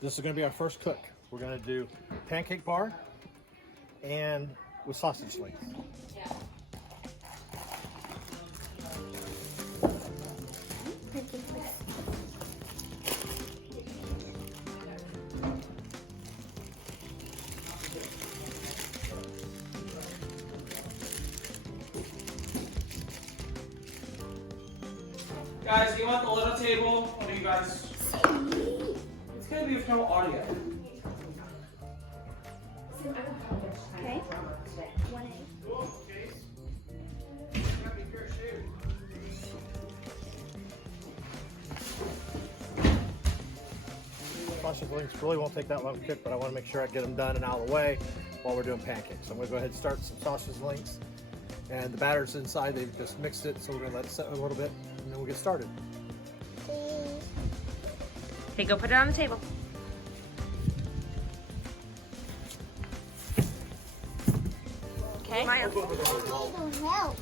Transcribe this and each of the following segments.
This is going to be our first cook. We're going to do pancake bar and with sausage links. Guys, you want the little table? What do you guys? It's gonna be with no audio. Okay. 1A. Sausage links really won't take that long to cook, but I want to make sure I get them done and out of the way while we're doing pancakes. So I'm going to go ahead and start some sausage links. And the batter's inside, they've just mixed it, so we're going to let it set a little bit, and then we'll get started. Okay, go put it on the table. Okay. Help.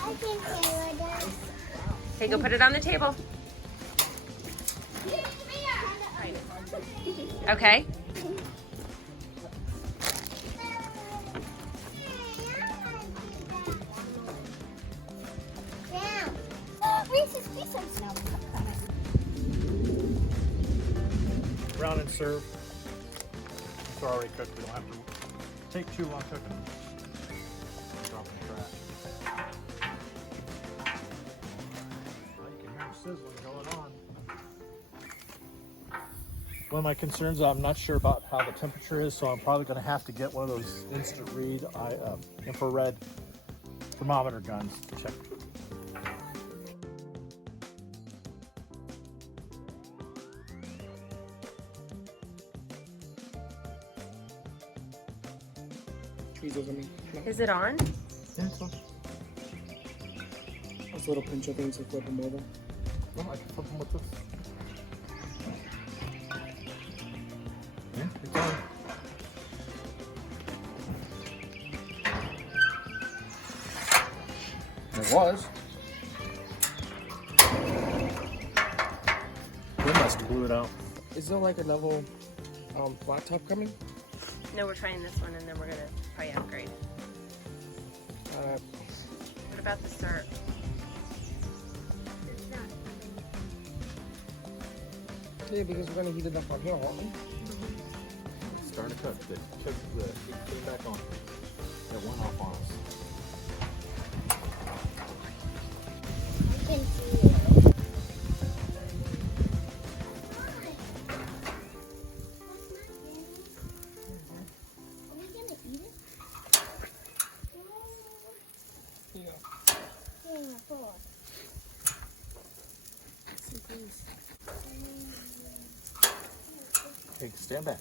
I can't carry that. Okay, go put it on the table. Okay. Brown and serve. It's already cooked. We don't have to take too long cooking them. Drop in the trash. Well, you can hear the sizzling going on. One of my concerns, I'm not sure about how the temperature is, so I'm probably going to have to get one of those instant read infrared thermometer guns to check. Is it on? Yeah, it's on. Those little pincher things to flip them over. No, I can flip them with this. Yeah, it's on. It was. We must have blew it out. Is there like another flat top coming? No, we're trying this one and then we're gonna probably upgrade. What about the syrup? Yeah, because we're gonna heat it up on here, aren't we? It's starting to cook. The heat came back on. It went off on us. I can see it. Are we gonna eat it? Yeah. Yeah, four. Okay, stand back.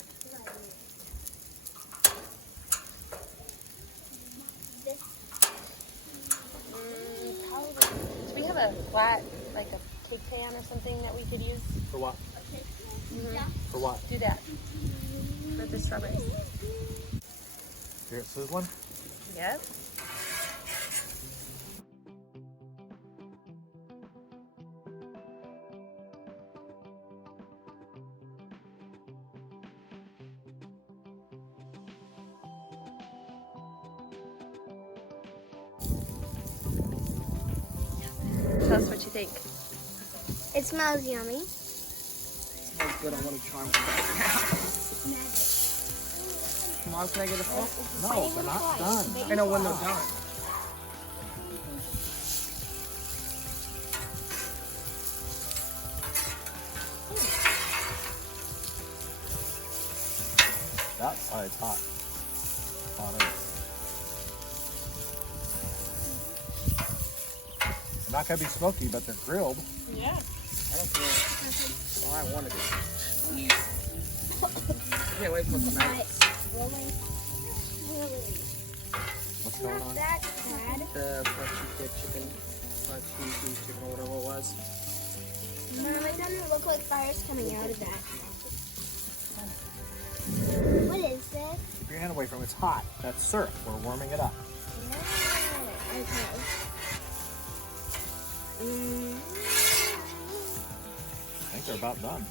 Probably. Do we have a flat, like a cake pan or something that we could use? For what? For what? Do that. For the strawberries. Here it says one. Yep. Tell us what you think. It smells yummy. Smells good. I want to try one. Mom, can I get a fork? No, they're not done. I know when they're done. That side's hot. Hotter. They're not gonna be smoky, but they're grilled. Yeah. I don't care. Oh, I wanted it. Can't wait for tonight. What's going on? That bad. The fried chicken, fried cheese chicken, or whatever it was. Mom, it doesn't look like fire's coming out of that. What is this? Keep your hand away from it. It's hot. That's syrup. We're warming it up. Oh, okay. I think they're about done.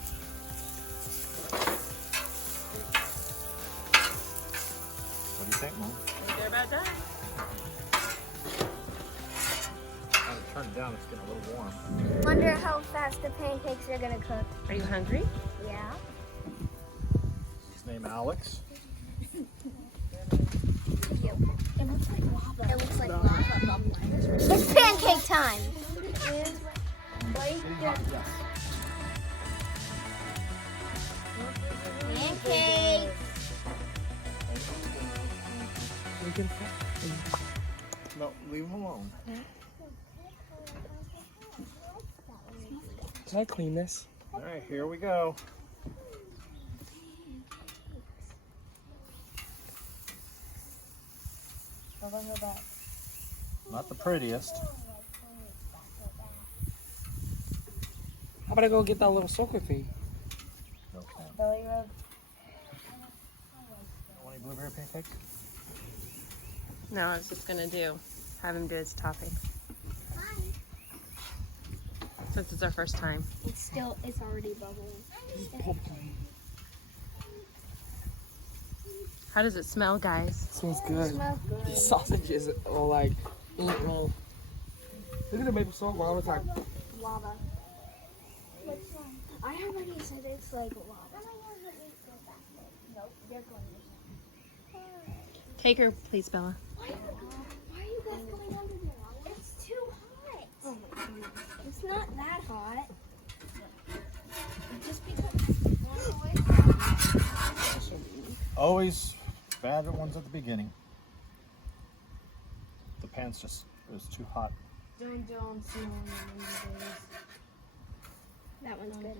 down. It's getting a little warm. Wonder how fast the pancakes are gonna cook. Are you hungry? Yeah. His name Alex. It looks like lava. It looks like lava bubbling. It's pancake time. Pancake. No, leave him alone. Can I clean this? All right, here we go. Not the prettiest. How about I go get that little soccer thing? Okay. Belly rub. Want any blueberry pancakes? No, I was just gonna have him do his topping. Since it's our first time. It's already bubbling. How does it smell, guys? Smells good. Smells good. The sausages are like, eat me. Look at the maple syrup all the time. Lava. I already said it's like lava. Nope, they're going Take her, please, Bella. Why are you guys going under there? It's too hot. Oh my goodness. It's not that hot. Just because. Always bad ones at the beginning. The pan's just, it was too hot. That one's good.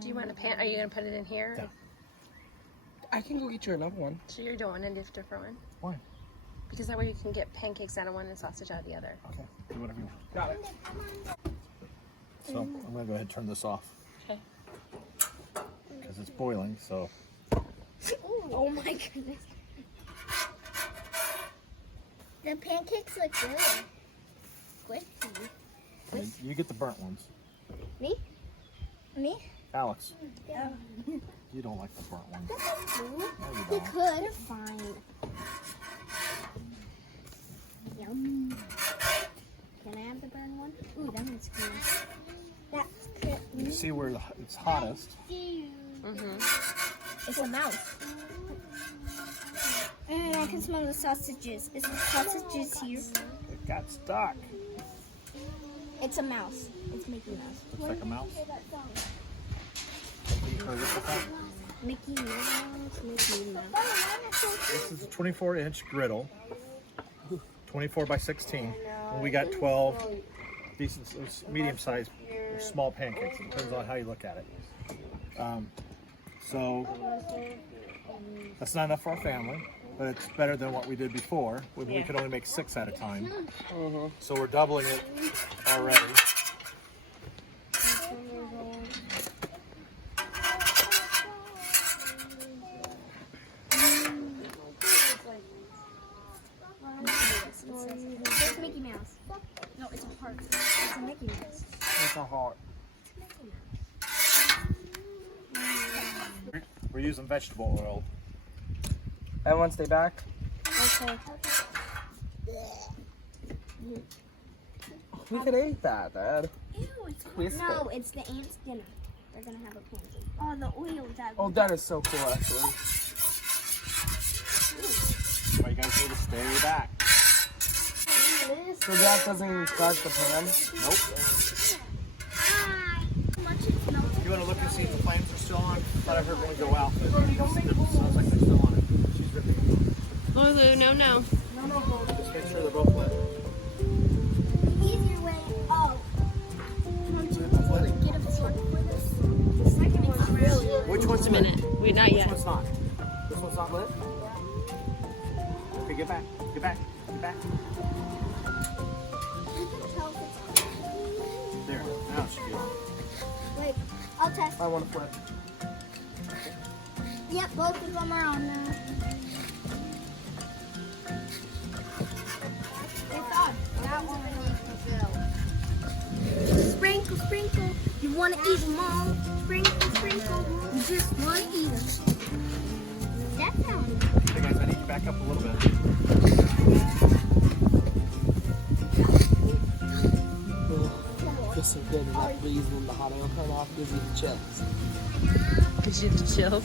Do you want a pan? Are you gonna put it in here? Yeah. I can go get you another one. So you're doing a different one? Why? Because that way you can get pancakes out of one and sausage out of the other. Okay, do whatever you want. Got it. So I'm gonna go ahead and turn this off Okay. because it's boiling. So Oh my goodness. The pancakes look good. Squishy. you get the burnt ones. Me? Me? Alex, Yeah. you don't like the burnt ones. That's cool. No, you You don't. could. Fine. Yum. Can I have the burn one? Ooh, that one's cool. That's good. You see where it's hottest. Mm-hmm. It's a mouse. And I can smell the sausages. Is the sausages here? It got stuck. It's a mouse. It's Mickey Mouse. Looks like a mouse. Mickey Mouse, Mickey Mouse. This is a 24-inch griddle, 24 by 16. And we got 12 decent, medium-sized, or small pancakes. It depends on how you look at it. So that's not enough for our family, but it's better than what we did before, when we could only make 6 at a time. So we're doubling it already. It's Mickey Mouse. No, it's a heart. It's a Mickey Mouse. It's a heart. We're using vegetable oil. Everyone stay back. Okay. We could eat that, Dad. Ew, it's Twist No, it. it's the ants' dinner. They're gonna have a pancake. Oh, the oil that. Oh, that is so cool, actually. But you guys need to stay back. So that doesn't even crack the pan. Nope. Hi. How much it smells. You want to look and see if the flames are still on? I thought I heard one go out, but it sounds like they're still on it. She's ripping. Lulu, no. Just make sure they're both lit. Easier way. Oh. They're both lit. Get a fork for this. The second one's really. Which one's Just a lit? minute. Wait, not Which yet. one's not? This one's not lit? Okay, get back. Get back. Get back. There. Now it should be on. Wait, I'll test. I want to flip. Yep, both of them are on now. It's on. That one needs to go. Sprinkle, sprinkle. You want to eat them all. Sprinkle, sprinkle. You just want to eat them. That's how. Hey guys, I need you back up a little bit. bed and not freeze when the hot air come off. Gives you the chills. Gives you the chills.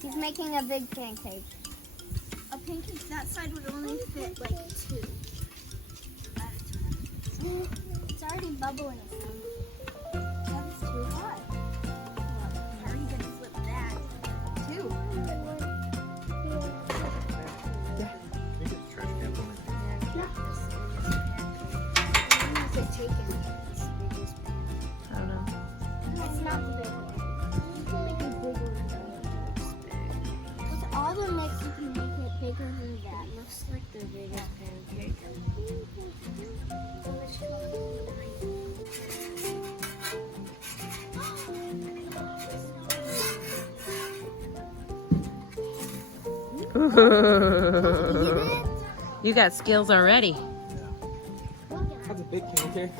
He's making a big pancake. A pancake that side would only fit like 2 at a time. It's already bubbling. That is too hot. How are you going to flip that? 2. You get the trash can for me. When is it taken? I don't know. It's not the big one. With all the mix, you can make it bigger than that. Looks like the biggest pancake. You got skills already. That's a big pancake.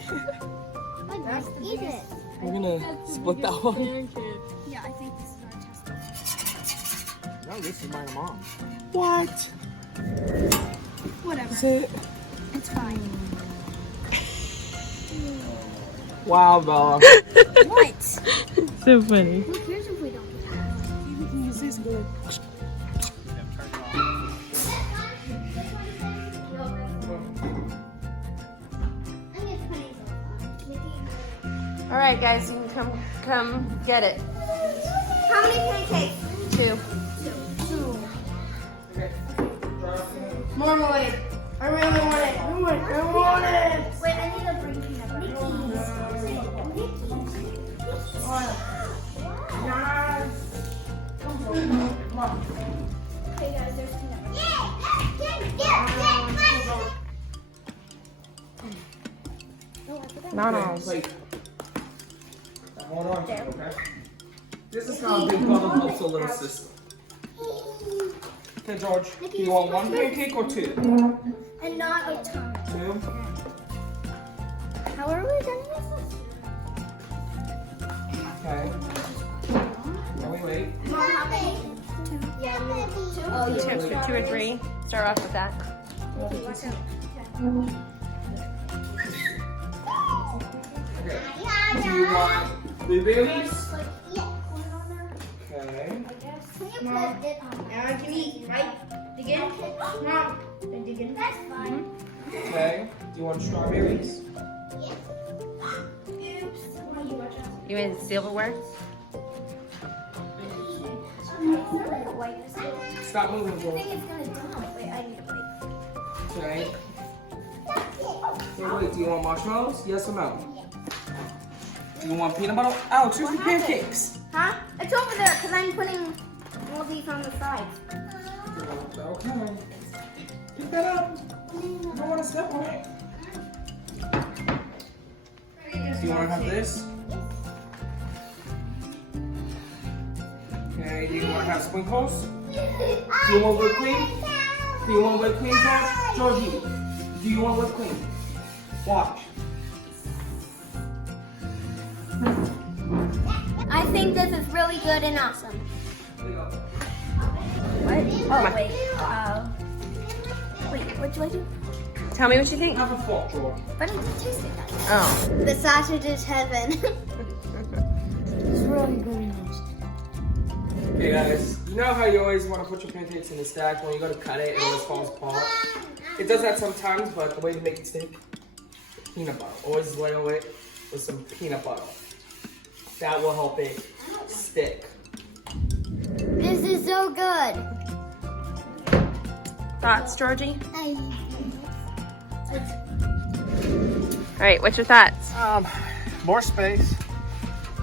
Eat it. We're gonna split that one. Yeah, I think this is our test. No, this is my mom's. What? Whatever. That's it? It's fine. Wow, Bella. What? So funny. Who cares if we don't get it? You can use this good. All right, guys, you can come get it. How many pancakes? 2. 2. Marmalade. I really want it. I want it. Wait, I need a bring peanut butter. Okay, guys, there's peanut butter. Nanas. Wait. Hold on, okay? This is how a big brother helps a little sister. Okay, George, do you want 1 pancake or 2? And not a ton. 2? How are we doing this? Okay. Wait. Mom, how many? 2. Yeah, maybe 2. Oh, you took 2 or 3. Start off with that. Okay. Do you want blueberries? Okay. Mom, now I can eat, right? Again? Mom, again. That's fine. Okay. Do you want strawberries? Oops. You mean silverware? Stop moving, I George. think it's gonna dump. Wait, I need a plate. Okay. Wait, do you want marshmallows? Yes or no? Do you want peanut butter? Alex, here's the pancakes. Huh? It's over there because I'm putting all these on the sides. Okay. Pick that up. You don't want to step on it. Do you want to have this? Okay, do you want to have sprinkles? Do you want whipped cream? Do you want whipped cream, George? Georgie, do you want whipped cream? Watch. I think this is really good and awesome. There you go. What? Oh, wait. Wait, what do I do? Tell me what you think. Have a fork, George. But it didn't taste it that good. Oh. The sausage is heaven. It's really good and awesome. Okay, guys. You know how you always want to put your pancakes in the stack when you go to cut it and it just falls apart? It does that sometimes, but the way to make it stick, peanut butter. Always layer it with some peanut butter. That will help it stick. This is so good. Thoughts, Georgie? All right, what's your thoughts? More space.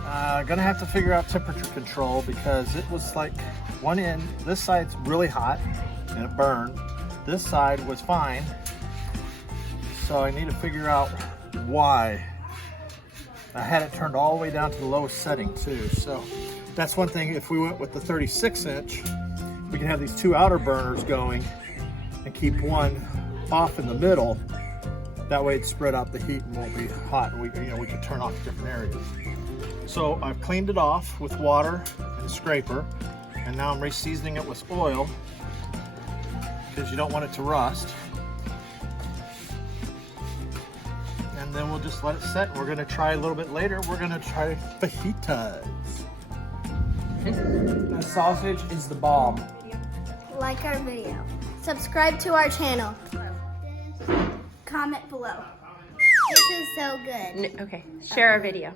Gonna have to figure out temperature control because it was like one end, this side's really hot and it burned. This side was fine. So I need to figure out why. I had it turned all the way down to the lowest setting too. So that's one thing. If we went with the 36 inch, we can have these two outer burners going and keep one off in the middle. That way it's spread out the heat and won't be hot, and we can turn off different areas. So I've cleaned it off with water and a scraper, and now I'm re-seasoning it with oil because you don't want it to rust. And then we'll just let it set. We're gonna try a little bit later, we're gonna try fajitas. The sausage is the bomb. Like our video. Subscribe to our channel. Comment below. This is so good. Okay, share our video.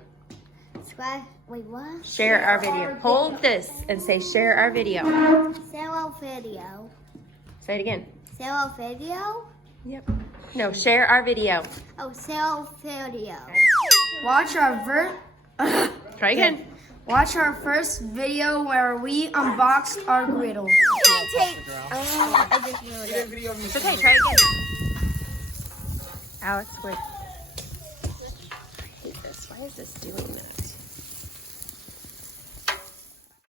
Subscribe. Wait, what? Share our video. Hold this and say share our video. Share our video. Say it again. Share our video? Yep. No, share our video. Oh, share our video. Watch our Try again. Watch our first video where we unboxed our griddle. Pancakes. I just knew it. It's okay, try again. Alex would. I hate this. Why is this doing that?